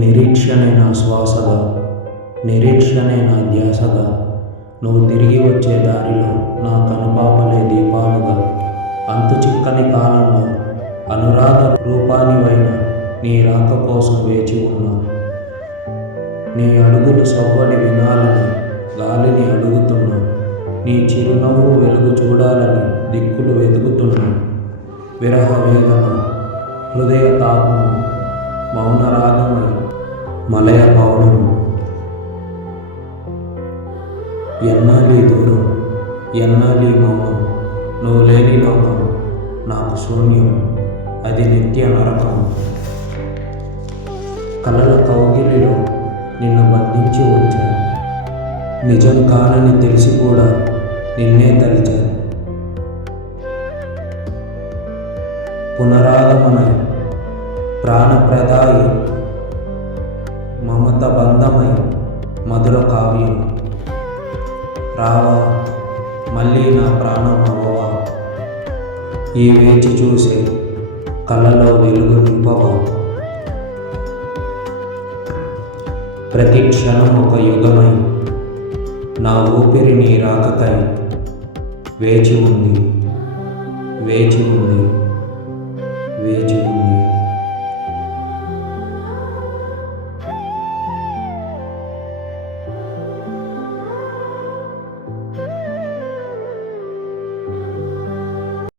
నిరీక్షణే నా శ్వాసగా, నిరీక్షణే నా ధ్యాసగా, నువ్వు తిరిగి వచ్చే దారిలో నా కనుపాపలే దీపాలుగా, అంతు చిక్కని కాలంలో అనురాగ రూపానివైన నీ రాక కోసం వేచి ఉన్నా. నీ అడుగులు సవ్వడి వినాలని గాలిని అడుగుతున్నా. నీ చిరునవ్వు వెలుగు చూడాలని దిక్కులు వెతుకుతున్నా. విరహ వేదన, హృదయ తాపము, మౌన రాగమై మలయ పౌడము. ఎన్నాలి దూరం, ఎన్నాలి మౌనం, నువ్వు లేని లోకం నాకు శూన్యం, అది నిత్య నరకం. కలల కౌగిలిలో నిన్ను బంధించి ఉంచా, నిజం కానని తెలిసి కూడా నిన్నే తలిచా. పునరాగమనై ప్రాణప్రదాయి, మమత బంధమై మధుర కావ్యం. రావా మళ్ళీ నా ప్రాణం అవ్వవా, ఈ వేచి చూసే కళ్ళలో వెలుగు నింపవా. ప్రతి క్షణం ఒక యుగమై నా ఊపిరి నీ రాకకై వేచి ఉంది, వేచి ఉంది, వేచి ఉంది.